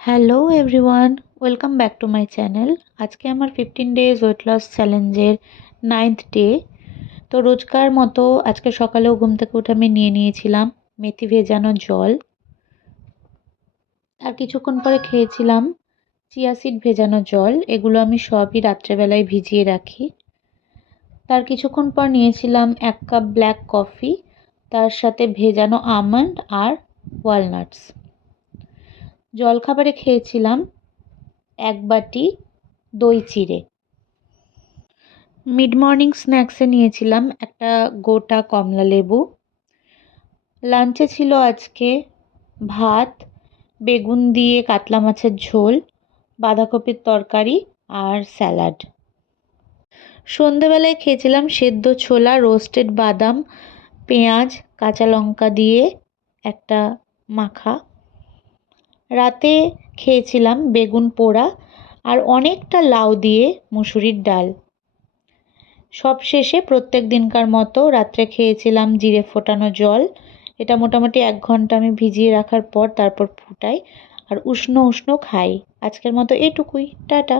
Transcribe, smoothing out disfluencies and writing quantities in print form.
Hello everyone, welcome back to my channel. আজকে আমার 15 days weight loss চ্যালেঞ্জের 9th day. তো রোজকার মতো আজকে সকালেও ঘুম থেকে উঠে আমি নিয়েছিলাম মেথি ভেজানো জল। আর কিছুক্ষণ পরে খেয়েছিলাম চিয়া সিড ভেজানো জল। এগুলো আমি সবই রাত্রেবেলায় ভিজিয়ে রাখি। তার কিছুক্ষণ পর নিয়েছিলাম 1 কাপ ব্ল্যাক কফি, তার সাথে ভেজানো আমন্ড আর ওয়ালনাটস। জলখাবারে খেয়েছিলাম 1 বাটি দই চিড়ে। মিড মর্নিং স্ন্যাক্সে নিয়েছিলাম একটা গোটা কমলা লেবু। লাঞ্চে ছিল আজকে ভাত, বেগুন দিয়ে কাতলা মাছের ঝোল, বাঁধাকপির তরকারি আর স্যালাড। সন্ধেবেলায় খেয়েছিলাম সেদ্ধ ছোলা, রোস্টেড বাদাম, পেঁয়াজ, কাঁচা লঙ্কা দিয়ে একটা মাখা। রাতে খেয়েছিলাম বেগুন পোড়া আর অনেকটা লাউ দিয়ে মুসুরির ডাল। সব শেষে প্রত্যেক দিনকার মতো রাত্রে খেয়েছিলাম জিরে ফোটানো জল। এটা মোটামুটি 1 ঘন্টা আমি ভিজিয়ে রাখার পর তারপর ফুটাই আর উষ্ণ উষ্ণ খাই। আজকের মতো এটুকুই, টাটা।